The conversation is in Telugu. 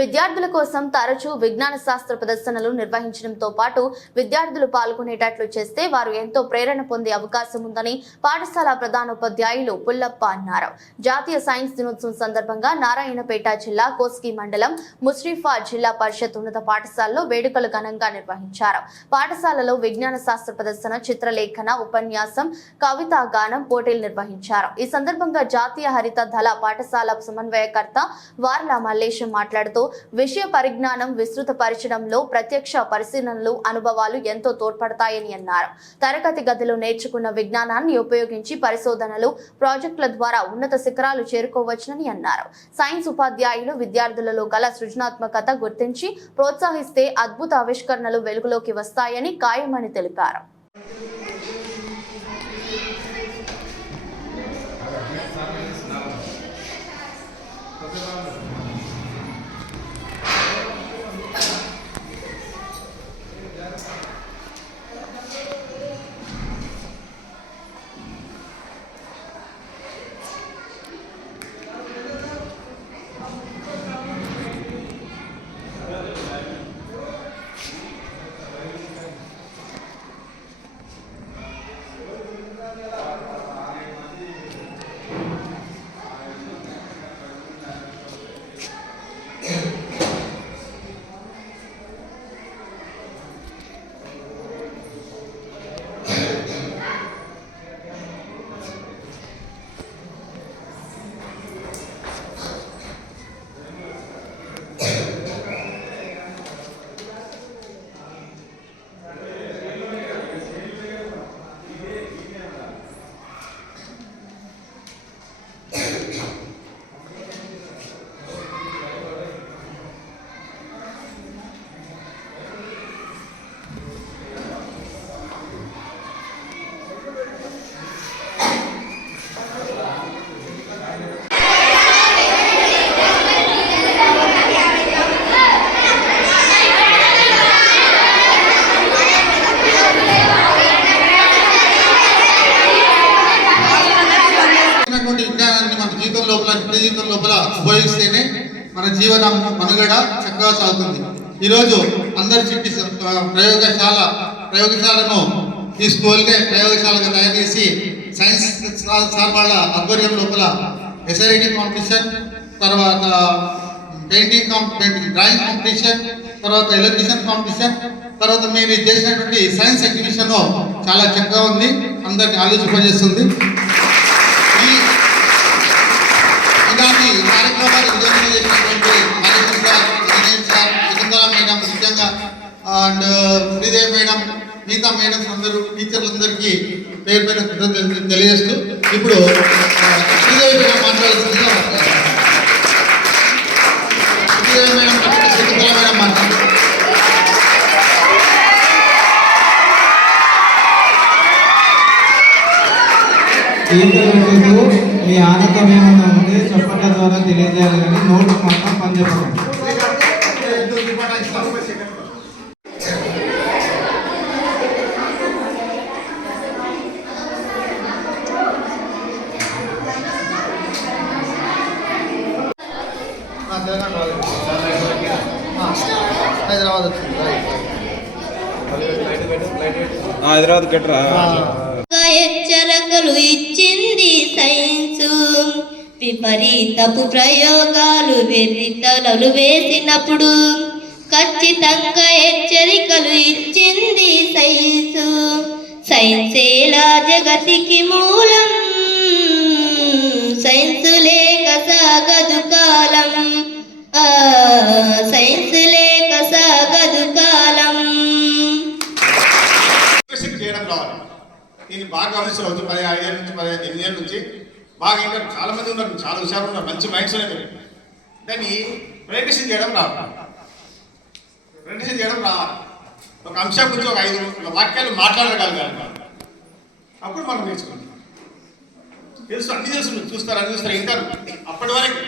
విద్యార్థుల కోసం తరచూ విజ్ఞాన శాస్త్ర ప్రదర్శనలు నిర్వహించడంతో పాటు విద్యార్థులు పాల్గొనేటట్లు చేస్తే వారు ఎంతో ప్రేరణ పొందే అవకాశం ఉందని పాఠశాల ప్రధానోపాధ్యాయులు పుల్లప్ప అన్నారు. జాతీయ సైన్స్ దినోత్సవం సందర్భంగా నారాయణపేట జిల్లా కోస్గి మండలం ముస్రిఫా జిల్లా పరిషత్ ఉన్నత పాఠశాలలో వేడుకలు ఘనంగా నిర్వహించారు. పాఠశాలలో విజ్ఞాన శాస్త్ర ప్రదర్శన, చిత్రలేఖన, ఉపన్యాసం, కవితా గానం పోటీలు నిర్వహించారు. ఈ సందర్భంగా జాతీయ హరిత దళ పాఠశాల సమన్వయకర్త వార్ల మల్లేశం మాట్లాడుతూ విషయ పరిజ్ఞానం విస్తృతపరచడంలో ప్రత్యక్ష పరిశీలనలు, అనుభవాలు ఎంతో తోడ్పడతాయని అన్నారు. తరగతి గదిలో నేర్చుకున్న విజ్ఞానాన్ని ఉపయోగించి పరిశోధనలు, ప్రాజెక్టుల ద్వారా ఉన్నత శిఖరాలు చేరుకోవచ్చునని అన్నారు. సైన్స్ ఉపాధ్యాయులు విద్యార్థులలో గల సృజనాత్మకత గుర్తించి ప్రోత్సహిస్తే అద్భుత ఆవిష్కరణలు వెలుగులోకి వస్తాయని ఖాయమని తెలిపారు. జీవితం లోపల ఉపయోగిస్తేనే మన జీవన మనుగడ చక్కగా సాగుతుంది. ఈరోజు అందరి చిట్టి ప్రయోగశాలను ఈ స్కూల్కే ప్రయోగశాలగా తయారు చేసి సైన్స్ సార్ వాళ్ళ ఆధ్వర్యం లోపల ఎస్ఐ రైటింగ్ కాంపిటీషన్, తర్వాత పెయింటింగ్ డ్రాయింగ్ కాంపిటీషన్, తర్వాత ఎలక్ట్రిషియన్ కాంపిటీషన్, తర్వాత మీరు చేసినటువంటి సైన్స్ ఎగ్జిబిషన్ చాలా చక్కగా ఉంది, అందరిని ఆలోచింపజేస్తుంది. ఇలాంటి కార్యక్రమాలు విజయవంతం చేసినటువంటి మేడం ముఖ్యంగా అండ్ శ్రీదేవి మేడం, మిగతా మేడమ్స్ అందరూ, టీచర్లందరికీ పేరు పైన కృతజ్ఞతలు తెలియజేస్తూ ఇప్పుడు శ్రీదేవి మేడం మాట్లాడాల్సిందిగా శ్రీదేవి మేడం శకుంతల మేడం మాట్లాడారు. మీ ఆనందం ఏమైనా ఉంటే చెప్పట్ల ద్వారా తెలియజేయాలి, కానీ నోట్స్ మాత్రం పనిచేస్తాం. హైదరాబాద్ కట్టరా హెచ్చరికలు ఇచ్చింది సైన్సు, విపరీతపు ప్రయోగాలు వెర్రితలలు వేసినప్పుడు ఖచ్చితంగా హెచ్చరికలు ఇచ్చింది సైన్సు. సైన్సేలా జగతికి మూలం, సైన్స్ లేక సాగదు కాలం, సైన్స్ లేక సాగదు కాలం. నేను బాగా గమనించవచ్చు, 15 ఏళ్ళ నుంచి 18 ఏళ్ళ నుంచి బాగా ఏంటంటే చాలా మంది ఉన్నారు, చాలా హుషారు ఉన్నారు, మంచి మైండ్స్ అనేవి. దాన్ని ప్రెజెంటేషన్ చేయడం రావాలి. ఒక అంశం గురించి ఒక 5 వాక్యాలు మాట్లాడగలగాలి. అప్పుడు మనం నేర్చుకుంటాం. తెలుసు, అన్ని తెలుసు, చూస్తారు, వింటారు. అప్పటి వరకు